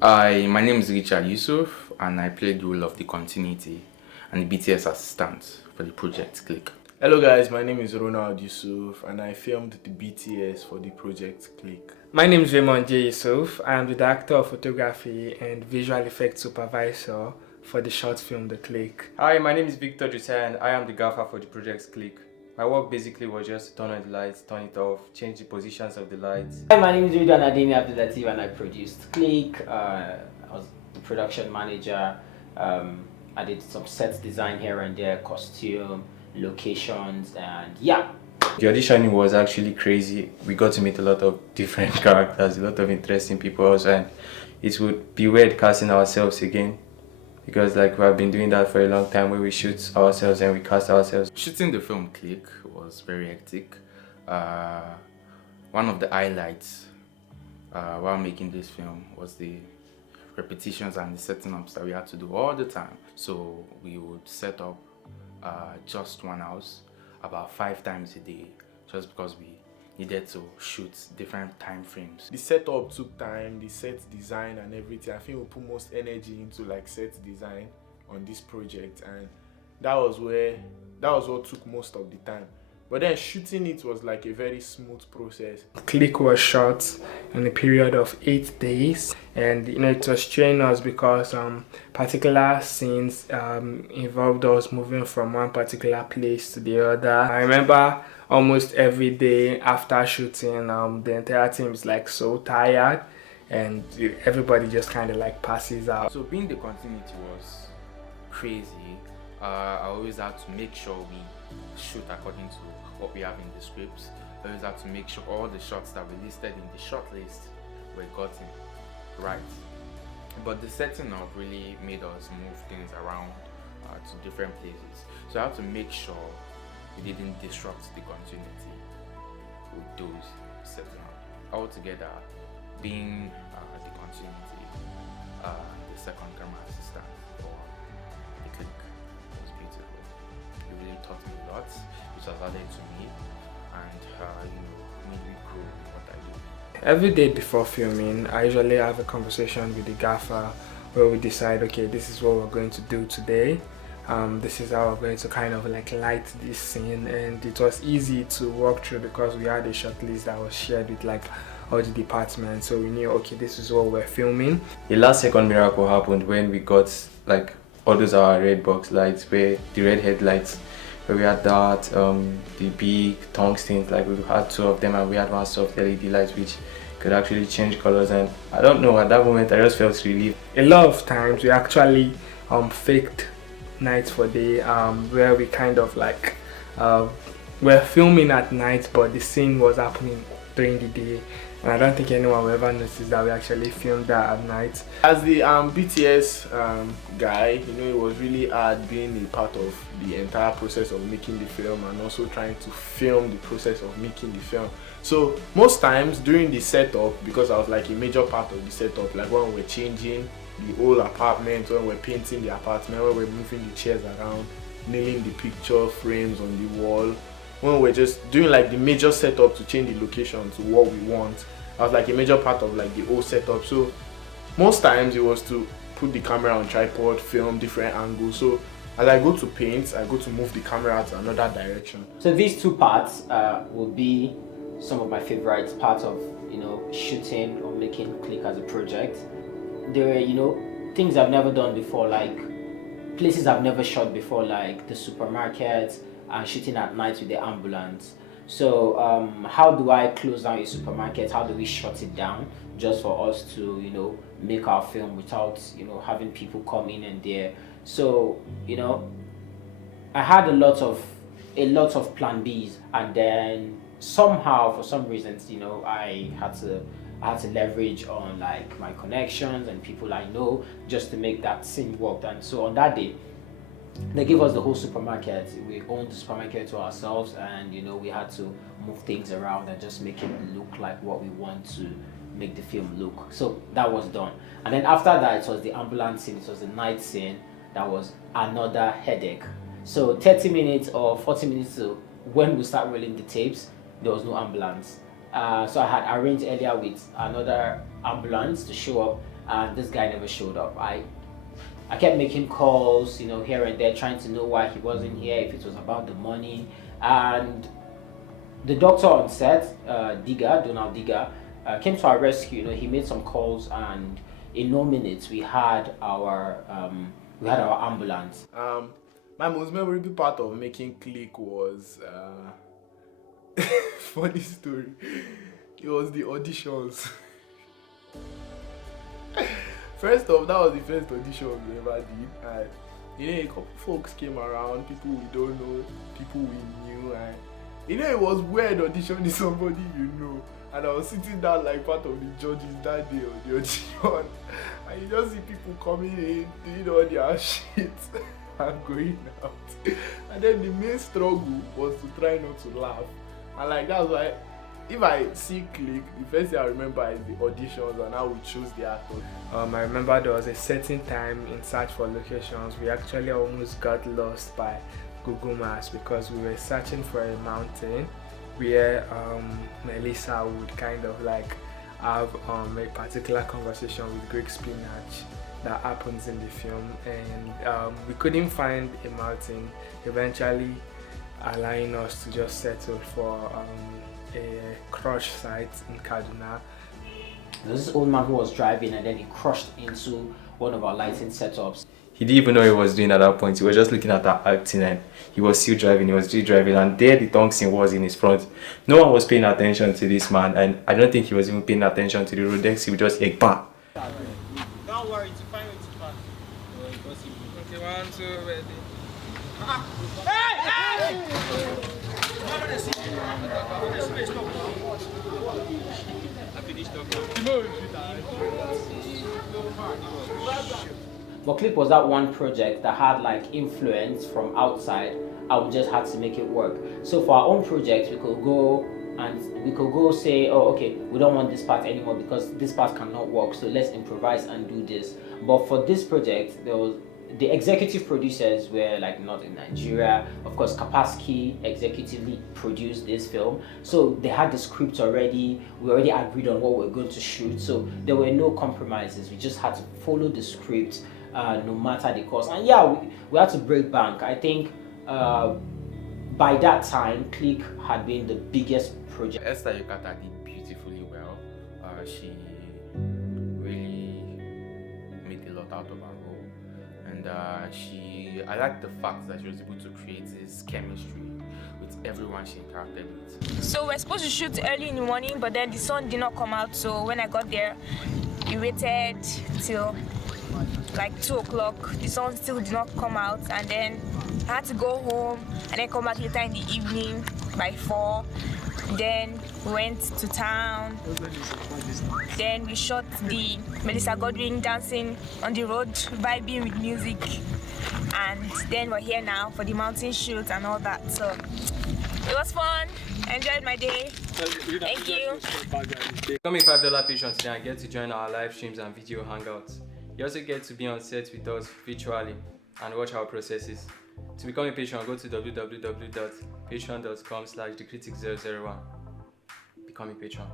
My name is Richard Yusuf, and I played the role of the continuity and the BTS assistant for the project Click. Hello guys, my name is Ronald Yusuf and I filmed the BTS for the project Click. My name is Raymond J. Yusuf. I am the director of photography and visual effects supervisor for the short film The Click. Hi, my name is Victor Jusa and I am the gaffer for the project Click. My work basically was just to turn on the lights, turn it off, change the positions of the lights. Hi, my name is Ridwan Ademi Abdulatif and I produced Click. I was the production manager. I did some set design here and there, costume, locations, and yeah. The auditioning was actually crazy. We got to meet a lot of different characters, a lot of interesting people, and it would be weird casting ourselves again because like we have been doing that for a long time where we shoot ourselves and we cast ourselves. Shooting the film Click was very hectic. One of the highlights while making this film was the repetitions and the setting ups that we had to do all the time. So we would set up just one house about 5 times a day just because we needed to shoot different time frames. The setup took time, the set design and everything. I think we put most energy into like set design on this project, and that was what took most of the time. But then shooting it was like a very smooth process. Click was shot in a period of 8 days, and it was training us because particular scenes involved us moving from one particular place to the other. I remember almost every day after shooting, the entire team is like so tired and everybody just kind of like passes out. So being the continuity was crazy. I always had to make sure we shoot according to what we have in the scripts. I always had to make sure all the shots that we listed in the short list were gotten right. But the setting up really made us move things around to different places. So I had to make sure we didn't disrupt the continuity with those setting up. Altogether, being the continuity, the second camera assistant for the Click was beautiful. It really taught me a lot, which has added to me and made me grow in what I do. Every day before filming, I usually have a conversation with the gaffer where we decide, okay, this is what we're going to do today. This is how we're going to kind of like light this scene, and it was easy to walk through because we had a short list that was shared with like all the departments, so we knew, okay, this is what we're filming. The last second miracle happened when we got like all those our red box lights, where the red headlights, where we had that the big tungstens, like we had 2 of them, and we had one soft LED light which could actually change colors. And I don't know, at that moment I just felt relieved. A lot of times we actually faked night for day, where we kind of like we're filming at night but the scene was happening during the day, and I don't think anyone will ever notice that we actually filmed that at night. As the BTS guy, it was really hard being a part of the entire process of making the film and also trying to film the process of making the film. So most times during the setup, because I was like a major part of the setup, like when we're changing the whole apartment, when we're painting the apartment, when we're moving the chairs around, nailing the picture frames on the wall, when we're just doing like the major setup to change the location to what we want, I was like a major part of like the whole setup. So most times it was to put the camera on tripod, film different angles. So as I go to paint, I go to move the camera to another direction. So these 2 parts will be some of my favorite parts of shooting or making Click as a project. There were things I've never done before, like places I've never shot before, like the supermarket and shooting at night with the ambulance. So how do I close down a supermarket? How do we shut it down just for us to make our film without having people come in and there? So I had a lot of plan Bs, and then somehow for some reasons I had to leverage on like my connections and people I know just to make that scene work. And so on that day, they gave us the whole supermarket. We owned the supermarket to ourselves, and we had to move things around and just make it look like what we want to make the film look. So that was done. And then after that, it was the ambulance scene, it was the night scene. That was another headache. So 30 minutes or 40 minutes to when we start rolling the tapes, there was no ambulance. So I had arranged earlier with another ambulance to show up, and this guy never showed up. I kept making calls, here and there, trying to know why he wasn't here, if it was about the money. And the doctor on set, Donald Digger, came to our rescue. He made some calls, and in no minutes we had our ambulance. My most memorable part of making Click was funny story. It was the auditions. First off, that was the first audition we ever did, and a couple folks came around, people we don't know, people we knew, and it was weird auditioning somebody and I was sitting down like part of the judges that day on the audition, and you just see people coming in, doing all their shit and going out, and then the main struggle was to try not to laugh, and that's why if I see Click, the first thing I remember is the auditions and how we chose the actors. I remember there was a certain time in search for locations, we actually almost got lost by Google Maps because we were searching for a mountain where Melissa would kind of have a particular conversation with Greek spinach that happens in the film, and we couldn't find a mountain, eventually allowing us to just settle for a crush site in Kaduna. There's this old man who was driving, and then he crushed into one of our lighting setups. He didn't even know what he was doing at that point. He was just looking at that acting, and he was still driving, and there the tungsten was in his front. No one was paying attention to this man, and I don't think he was even paying attention to the road. Next, he would just like, bam. Don't worry, to find it to pass. Okay, 1, 2, ready. But Click was that one project that had influence from outside, and we just had to make it work. So for our own project, we could go say, oh, okay, we don't want this part anymore because this part cannot work, so let's improvise and do this. But for this project, the executive producers were not in Nigeria. Of course, Kapasky executively produced this film, so they had the script already. We already agreed on what we were going to shoot, so there were no compromises. We just had to follow the script, no matter the cost. And yeah, we had to break bank. I think by that time, Click had been the biggest project. Esther Yokata did beautifully well. She really made a lot out of her role, and I like the fact that she was able to create this chemistry with everyone she interacted with. So we're supposed to shoot early in the morning, but then the sun did not come out. So when I got there, we waited till 2 o'clock. The sun still did not come out, and then I had to go home and then come back later in the evening by 4. Then we went to town. Then we shot the Melissa Godwin dancing on the road, vibing with music. And then we're here now for the mountain shoot and all that. So it was fun. I enjoyed my day. Thank you. Become a $5 patron today and get to join our live streams and video hangouts. You also get to be on set with us virtually and watch our processes. To become a patron, go to www.patreon.com/thecritic001. Become a patron.